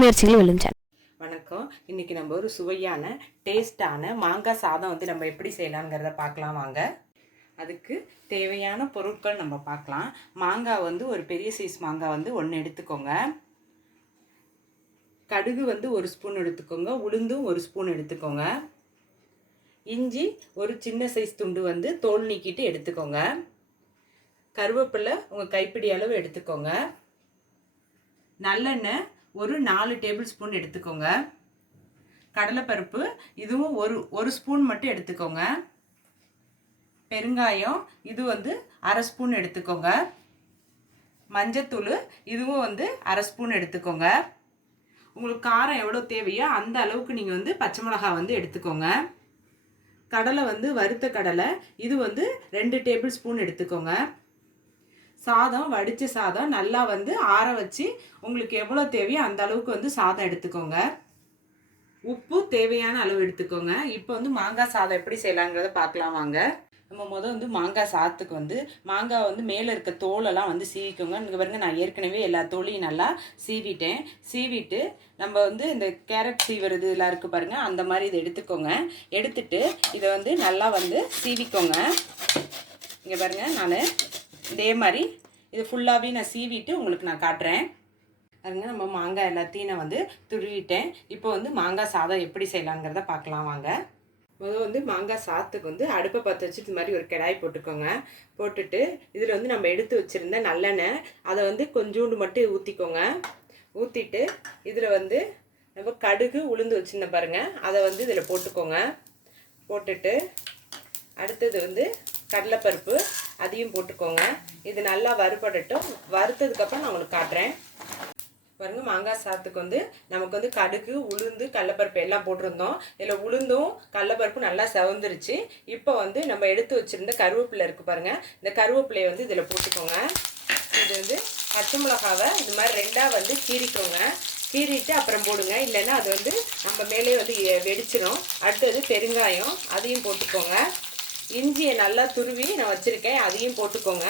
முயற்சிகள் விழுந்தன வணக்கம். இன்னைக்கு நம்ம ஒரு சுவையான டேஸ்டான மாங்காய் சாதம் வந்து நம்ம எப்படி செய்யலாங்கிறத பார்க்கலாம் வாங்க. அதுக்கு தேவையான பொருட்கள் நம்ம பார்க்கலாம். மாங்காய் வந்து ஒரு பெரிய சைஸ் மாங்காய் வந்து ஒன்று எடுத்துக்கோங்க. கடுகு வந்து ஒரு ஸ்பூன் எடுத்துக்கோங்க. உளுந்தும் ஒரு ஸ்பூன் எடுத்துக்கோங்க. இஞ்சி ஒரு சின்ன சைஸ் துண்டு வந்து தோல் நீக்கிட்டு எடுத்துக்கோங்க. கருவேப்பிலை உங்கள் கைப்பிடி அளவு எடுத்துக்கோங்க. நல்லெண்ணெய் ஒரு நாலு டேபிள் ஸ்பூன் எடுத்துக்கோங்க. கடலைப்பருப்பு இதுவும் ஒரு ஒரு ஸ்பூன் மட்டும் எடுத்துக்கோங்க. பெருங்காயம் இது வந்து அரை ஸ்பூன் எடுத்துக்கோங்க. மஞ்சத்தூள் இதுவும் வந்து அரை ஸ்பூன் எடுத்துக்கோங்க. உங்களுக்கு காரம் எவ்வளோ தேவையோ அந்த அளவுக்கு நீங்கள் வந்து பச்சை மிளகாய் வந்து எடுத்துக்கோங்க. கடலை வந்து வறுத்த கடலை இது வந்து ரெண்டு டேபிள் ஸ்பூன் எடுத்துக்கோங்க. சாதம் வடித்த சாதம் நல்லா வந்து ஆற வச்சு உங்களுக்கு எவ்வளோ தேவையோ அந்த அளவுக்கு வந்து சாதம் எடுத்துக்கோங்க. உப்பு தேவையான அளவு எடுத்துக்கோங்க. இப்போ வந்து மாங்காய் சாதம் எப்படி செய்யலாங்கிறத பார்க்கலாம் வாங்க. நம்ம முதல் வந்து மாங்காய் சாதத்துக்கு வந்து மாங்காய் வந்து மேலே இருக்க தோலெல்லாம் வந்து சீவிக்கோங்க. இங்கே பாருங்க நான் ஏற்கனவே எல்லா தோலையும் நல்லா சீவிட்டேன். சீவிட்டு நம்ம வந்து இந்த கேரட் சீவுறது இதெல்லாம் இருக்குது பாருங்கள் அந்த மாதிரி இதை எடுத்துக்கோங்க. எடுத்துட்டு இதை வந்து நல்லா வந்து சீவிக்கோங்க. இங்கே பாருங்கள் நான் இதே மாதிரி இது ஃபுல்லாகவே நான் சீவிட்டு உங்களுக்கு நான் காட்டுறேன். அதுங்க நம்ம மாங்காய் எல்லாத்தையும் நான் வந்து துருவிட்டேன். இப்போ வந்து மாங்காய் சாதம் எப்படி செய்யலாங்கிறத பார்க்கலாம் வாங்க. முதல் வந்து மாங்காய் சாத்துக்கு வந்து அடுப்பை பற்ற வச்சு இது மாதிரி ஒரு கடாய் போட்டுக்கோங்க. போட்டுட்டு இதில் வந்து நம்ம எடுத்து வச்சுருந்த நல்லெண்ணெய் அதை வந்து கொஞ்சோண்டு மட்டும் ஊற்றிக்கோங்க ஊற்றிட்டு இதில் வந்து நம்ம கடுகு உளுந்து வச்சுருந்தேன் பாருங்கள் அதை வந்து இதில் போட்டுக்கோங்க. போட்டுட்டு அடுத்தது வந்து கடலைப்பருப்பு அதையும் போட்டுக்கோங்க. இது நல்லா வறுபடட்டும். வறுத்ததுக்கப்புறம் நான் உங்களுக்கு காட்டுறேன். பாருங்கள் மாங்காய் சாத்துக்கு வந்து நமக்கு வந்து கடுகு உளுந்து கடலப்பருப்பு எல்லாம் போட்டிருந்தோம். இதில் உளுந்தும் கடலப்பருப்பும் நல்லா செவந்துருச்சு. இப்போ வந்து நம்ம எடுத்து வச்சுருந்த கருவேப்பிலை இருக்குது பாருங்கள் இந்த கருவேப்பிலையை வந்து இதில் போட்டுக்கோங்க. இது வந்து பச்சை மிளகாவை இது மாதிரி ரெண்டாக வந்து கீறிக்கோங்க. கீறிட்டு அப்புறம் போடுங்க. இல்லைன்னா அது வந்து நம்ம மேலே வந்து எ- அடுத்தது பெருங்காயம் அதையும் போட்டுக்கோங்க. இஞ்சியை நல்லா துருவி நான் வச்சுருக்கேன். அதையும் போட்டுக்கோங்க.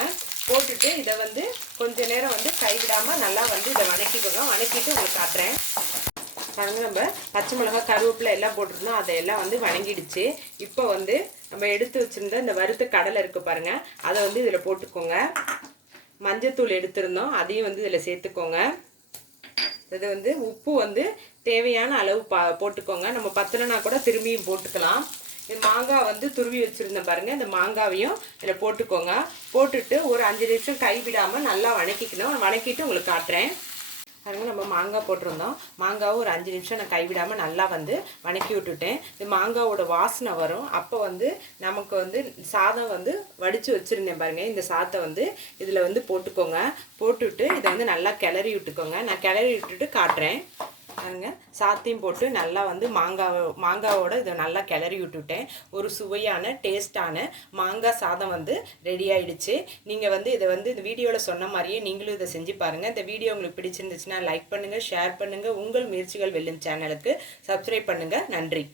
போட்டுட்டு இதை வந்து கொஞ்ச நேரம் வந்து கைவிடாமல் நல்லா வந்து இதை வணக்கிக்கோங்க வணக்கிட்டு உங்களுக்கு காட்டுறேன். பாருங்க நம்ம பச்சை மிளகாய் கருவேப்பிலை எல்லாம் போட்டிருந்தோம். அதையெல்லாம் வந்து வணங்கிடுச்சு. இப்போ வந்து நம்ம எடுத்து வச்சுருந்த இந்த வறுத்த கடலை இருக்குது பாருங்கள் அதை வந்து இதில் போட்டுக்கோங்க. மஞ்சத்தூள் எடுத்திருந்தோம். அதையும் வந்து இதில் சேர்த்துக்கோங்க. இது வந்து உப்பு வந்து தேவையான அளவு பா போட்டுக்கோங்க. நம்ம பத்தலைனா கூட திரும்பியும் போட்டுக்கலாம். இது மாங்காய் வந்து துருவி வச்சுருந்தேன் பாருங்கள் இந்த மாங்காவையும் இதில் போட்டுக்கோங்க. போட்டுட்டு ஒரு அஞ்சு நிமிஷம் கைவிடாமல் நல்லா வணக்கிக்கணும். வணக்கிட்டு உங்களுக்கு காட்டுறேன். பாருங்கள் நம்ம மாங்காய் போட்டிருந்தோம். மாங்காவை ஒரு அஞ்சு நிமிஷம் நான் கைவிடாமல் நல்லா வந்து வணக்கி விட்டுட்டேன். இந்த மாங்காவோட வாசனை வரும். அப்போ வந்து நமக்கு வந்து சாதம் வந்து வடித்து வச்சுருந்தேன் பாருங்கள் இந்த சாதத்தை வந்து இதில் வந்து போட்டுக்கோங்க. போட்டுவிட்டு இதை வந்து நல்லா கிளறி விட்டுக்கோங்க. நான் கிளறி விட்டுட்டு காட்டுறேன். பாருங்க. சாத்தையும் போட்டு நல்லா வந்து மாங்காவை மாங்காவோட இதை நல்லா கிளறி விட்டுட்டேன். ஒரு சுவையான டேஸ்டான மாங்காய் சாதம் வந்து ரெடி ஆயிடுச்சு. நீங்கள் வந்து இதை வந்து இந்த வீடியோவில் சொன்ன மாதிரியே நீங்களும் இதை செஞ்சு பாருங்கள் இந்த வீடியோ உங்களுக்கு பிடிச்சிருந்துச்சுன்னா லைக் பண்ணுங்கள் ஷேர் பண்ணுங்கள் உங்கள் முயற்சிகள் வெல்லும் சேனலுக்கு சப்ஸ்கிரைப் பண்ணுங்கள் நன்றி.